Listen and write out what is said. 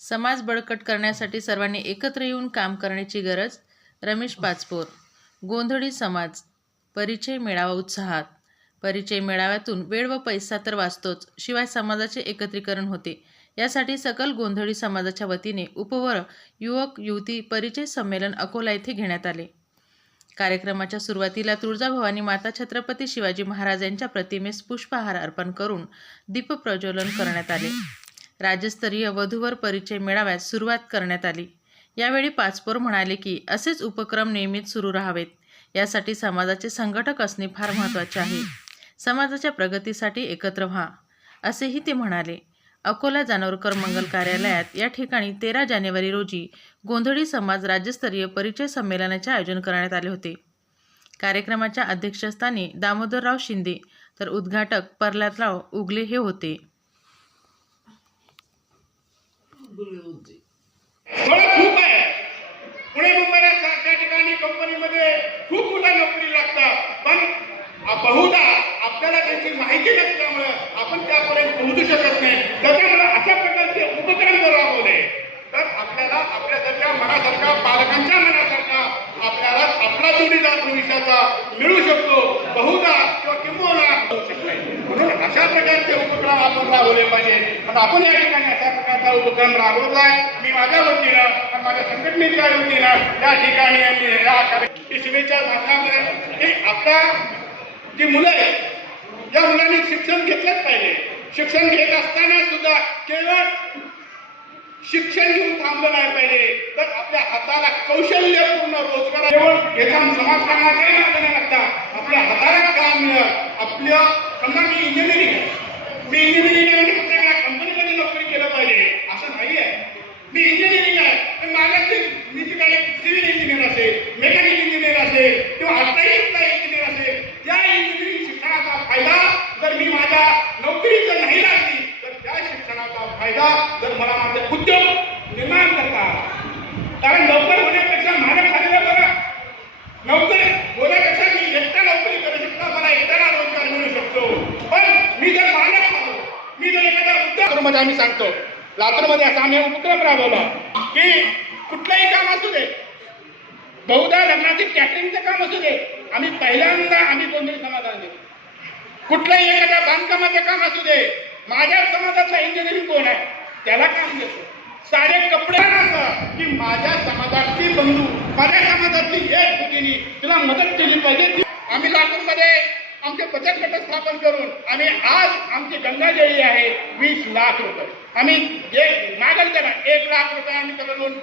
समाज बळकट करण्यासाठी सर्वांनी एकत्र येऊन काम करण्याची गरज रमेश पाचपोर. गोंधळी समाज. परिचय मेळावा उत्साहात. परिचय मेळाव्यातून वेळ व पैसा तर वाचतोच. शिवाय समाजाचे एकत्रीकरण होते. यासाठी सकल गोंधळी समाजाच्या वतीने उपवर युवक युवती परिचय संमेलन अकोला येथे घेण्यात आले. कार्यक्रमाच्या सुरुवातीला तुळजाभवानी माता छत्रपती शिवाजी महाराज यांच्या प्रतिमेस पुष्पहार अर्पण करून दीपप्रज्वलन करण्यात आले. राज्यस्तरीय वधूवर परिचय मेळाव्यास सुरुवात करण्यात आली. यावेळी पाचपोर म्हणाले की असेच उपक्रम नियमित सुरू राहावेत. यासाठी समाजाचे संघटक असणे फार महत्त्वाचे आहे. समाजाच्या प्रगतीसाठी एकत्र व्हा. असेही ते म्हणाले. अकोला जानोरकर मंगल कार्यालयात या ठिकाणी तेरा जानेवारी रोजी गोंधळी समाज राज्यस्तरीय परिचय संमेलनाचे आयोजन करण्यात आले होते. कार्यक्रमाच्या अध्यक्षस्थानी दामोदरराव शिंदे तर उद्घाटक प्रल्हादराव उगले हे होते. फळं खूप आहे. पुणे मुंबईला सारख्या ठिकाणी कंपनीमध्ये खूप मोठ्या नोकरी लागतात. पण बहुधा आपल्याला त्यांची माहिती नसल्यामुळे आपण त्यापर्यंत पोहोचू शकत नाही. त्याच्यामुळे अशा प्रकारचे उपक्रम जर राबवले. तर आपल्याला आपल्यासारख्या मनासारखा पालकांच्या मनासारखा आपल्याला आपला जोडीदार भविष्याचा मिळू शकतो. बहुधा किंवा किंबहुना होऊ शकत. नाही अशा प्रकारचे उपक्रम आपण राबवले पाहिजे पण आपण या ठिकाणी अशा प्रकारचा उपक्रम राबवलाय मी माझ्या वतीनं आणि माझ्या संघटनेच्या वतीनं या ठिकाणी आम्ही या शुभेच्छा सांगणार की आपल्या जी मुलं आहेत या मुलांनी शिक्षण घेतलंच पाहिजे. शिक्षण घेत असताना सुद्धा केवळ शिक्षण घेऊन थांबलं नाही पाहिजे. तर आपल्या हाताला कौशल्यपूर्ण रोजगार केवळ हे काम समाजकारणाकडे मागणं लागता आपल्या हाताला काम मिळत आपलं समजा मी इंजिनिअरिंग आहे मी इंजिनिअरिंग आहे म्हणजे एका कंपनीमध्ये नोकरी केलं पाहिजे असं नाही आहे मी इंजिनिअरिंग आहे माझ्याकडे मी काही सिव्हिल इंजिनियर असेल मेकॅनिक इंजिनियर असेल किंवा आत्ताही इंजिनियर असेल त्या इंजिनिअरिंग शिक्षणाचा फ़ायदा जर मी माझ्या नोकरी नाही लागली तर त्या शिक्षणाचा फ़ायदा जर मला माझे उद्योग निर्माण करता कारण नोकर होण्यापेक्षा मालक झालेलं बरं नोकर लातूरमध्ये आम्ही सांगतो. लातूरमध्ये असा आम्ही उपक्रम राबवला की कुठलंही काम असू दे. बहुधा लग्नाचे कॅटरिंगचं काम असू दे. आम्ही पहिल्यांदा आम्ही गोंधळी समाधान देऊ. कुठलंही एखाद्या बांधकामाचं काम असू दे. माझ्या समाजातला इंजिनिअरिंग कोण आहे? त्याला काम देतो. सारे कपडे असं की माझ्या समाजातली बंधू माझ्या समाजातली एक भगिनी तिला मदत केली पाहिजे ती- आम्ही लातूरमध्ये आमचे व्यवस्थापन करून आम्ही आज आमची गंगा जळी आहे वीस लाख रुपये. आम्ही जे मागेल त्याला एक लाख रुपये आम्ही करून